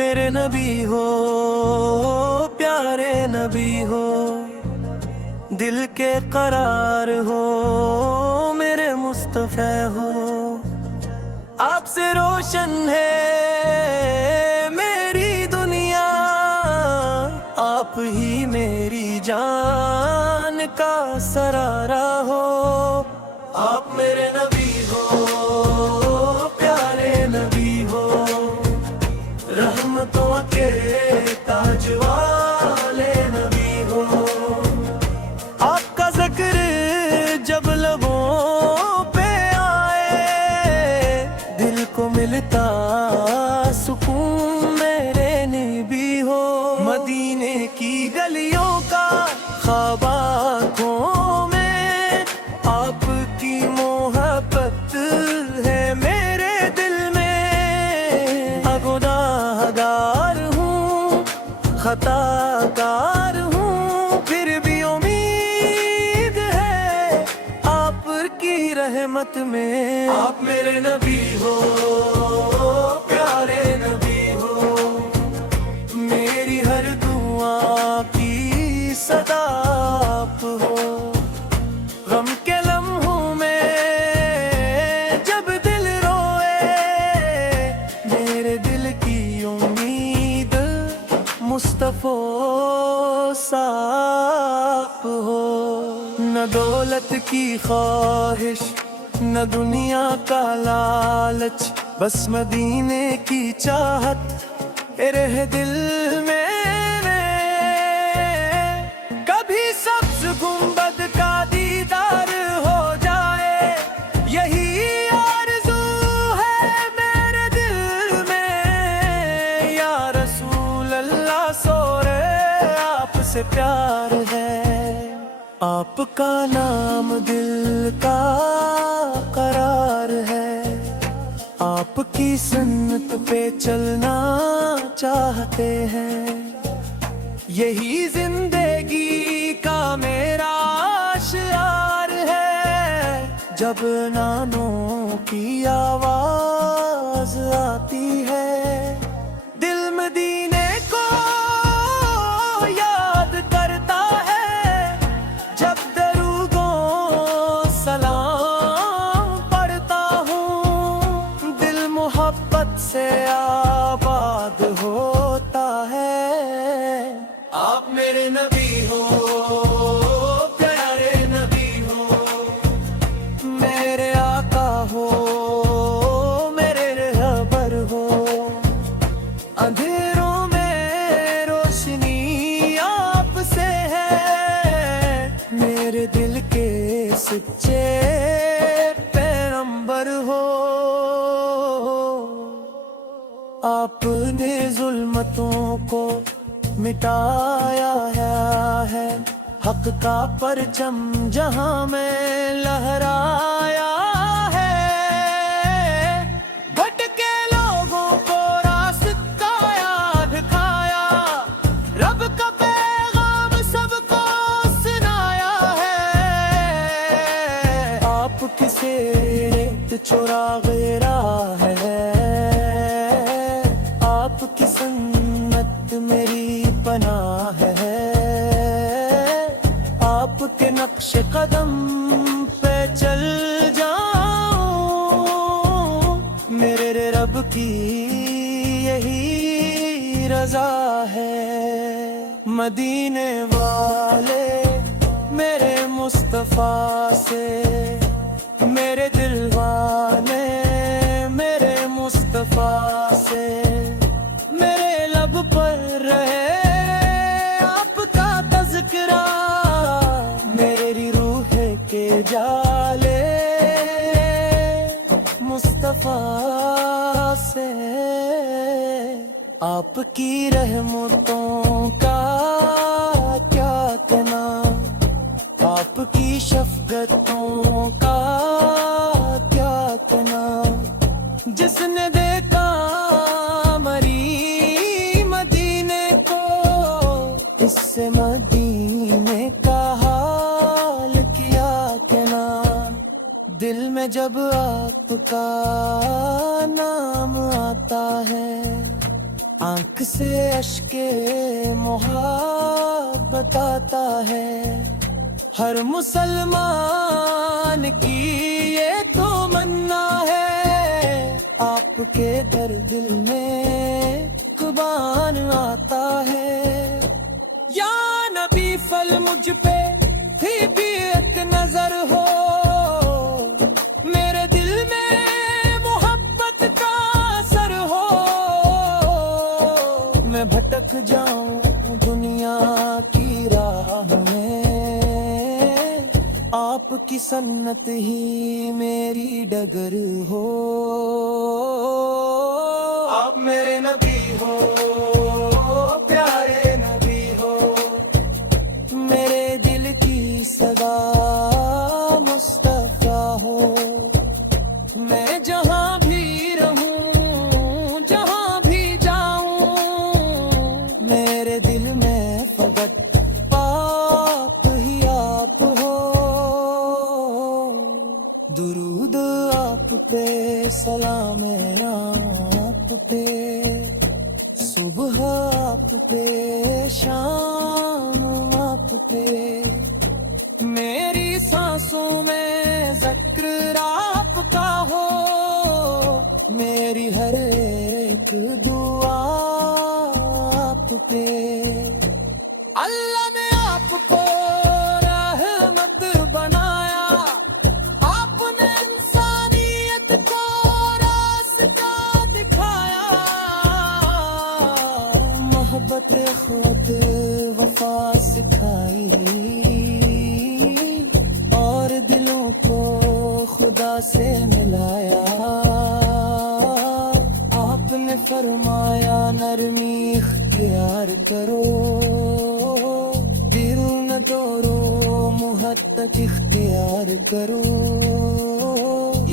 मेरे नबी हो, प्यारे नबी हो, दिल के करार हो, मेरे मुस्तफा हो। आपसे रोशन है मेरी दुनिया, आप ही मेरी जान का सरारा हो। आप मेरे नबी हो, प्यारे नबी हो, रहमतों के ताज वाले नबी हो। आपका जिक्र जब लबों पे आए, दिल को मिलता सुकून मेरे नबी हो। मदीने की गलियों का ख्वाब आँखों में, आपकी मोहब्बत है मेरे दिल में। गुनाहगार हूँ, खताकार हूँ, फिर भी उम्मीद है आपकी रहमत में। आप मेरे नबी हो, प्यारे नबी हो, मेरी हर दुआ की सदा आप हो। गम के लम्हों में जब दिल रोए, मेरे दिल की उम्मीद मुस्तफा साफ हो। न दौलत की ख्वाहिश, न दुनिया का लालच, बस मदीने की चाहत रहे दिल में। कभी सब्ज गुंबद का दीदार हो जाए, यही आरज़ू है मेरे दिल में। या रसूल अल्लाह सोरे आपसे प्यार है, आपका नाम दिल का करार है। आपकी सुन्नत पे चलना चाहते हैं, यही जिंदगी का मेरा शियार है। जब नानों की आवाज आती है, दिल मदीने को याद करता है। जब दरूदों सलाम पढ़ता हूँ, दिल मोहब्बत से आबाद होता है। आप मेरे नबी हो, प्यारे नबी हो, मेरे आका हो, मेरे रहबर हो। अंधेरों में रोशनी आपसे है, मेरे दिल के सच्चे पैगंबर हो। आपने जुल्मतों को मिटाया है, हक का परचम जहां में लहराया है। भटके लोगों को रास्ता याद दिखाया, रब का पैगाम सबको सुनाया है। आप किसे चुरा गया है, आपकी सुन्नत मेरी पनाह है। आपके नक्श कदम पे चल जाऊं, मेरे रब की यही रजा है। मदीने वाले मेरे मुस्तफा से, मेरे दिलवाने मेरे मुस्तफा से। मेरे लब पर रहे आपका तज़किरा, मेरी रूह के जाले मुस्तफा से। आपकी रहमतों का क्या कहना, आपकी शफ़क़तों का क्या कहना। जिसने देखा मरी मदीने को, इससे मदीने का हाल किया कहना। दिल में जब आपका नाम आता है, आंख से अश्के मोहब्बत आता है हर मुसलमान की ये तो मन्ना है आपके दर दिल में कुर्बान आता है या नबी फल मुझ पे फिर भी एक नजर हो मेरे दिल में मोहब्बत का असर हो मैं भटक जाऊं दुनिया की राह में आपकी सन्नत ही मेरी डगर हो आप मेरे नबी हो प्यारे नबी हो मेरे दिल की सदा मुस्तफा हो मैं जहां भी रहूं जहां भी जाऊं मेरे दिल में फकत आप ही आप हो दुरूद आप पे सलाम आप पे सुबह आप पे शाम आप पे मेरी सांसों में ज़िक्र आपका हो मेरी हर एक दुआ आप पे अल्लाह ने आपको रहमत बनाया आपने इंसानियत को रास्ता दिखाया मोहब्बत खुद वफा सिखाई और दिलों को खुदा से मिलाया आपने फरमाया नरमी इख्तियार करो दिल न तोड़ो मुहब्बत इख्तियार करो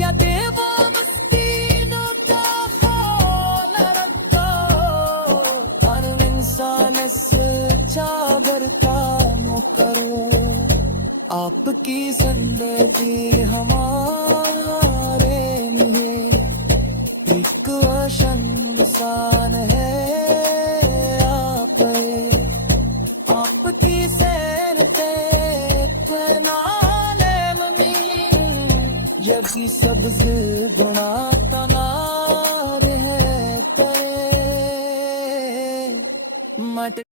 या देवो मस्कीनों का खोल रखो हर इंसान सच्चा बर्ताव करो आपकी जिंदगी हमारे लिए एक शंसान है आपकी सैरते नाले ममी यकी सब्ज़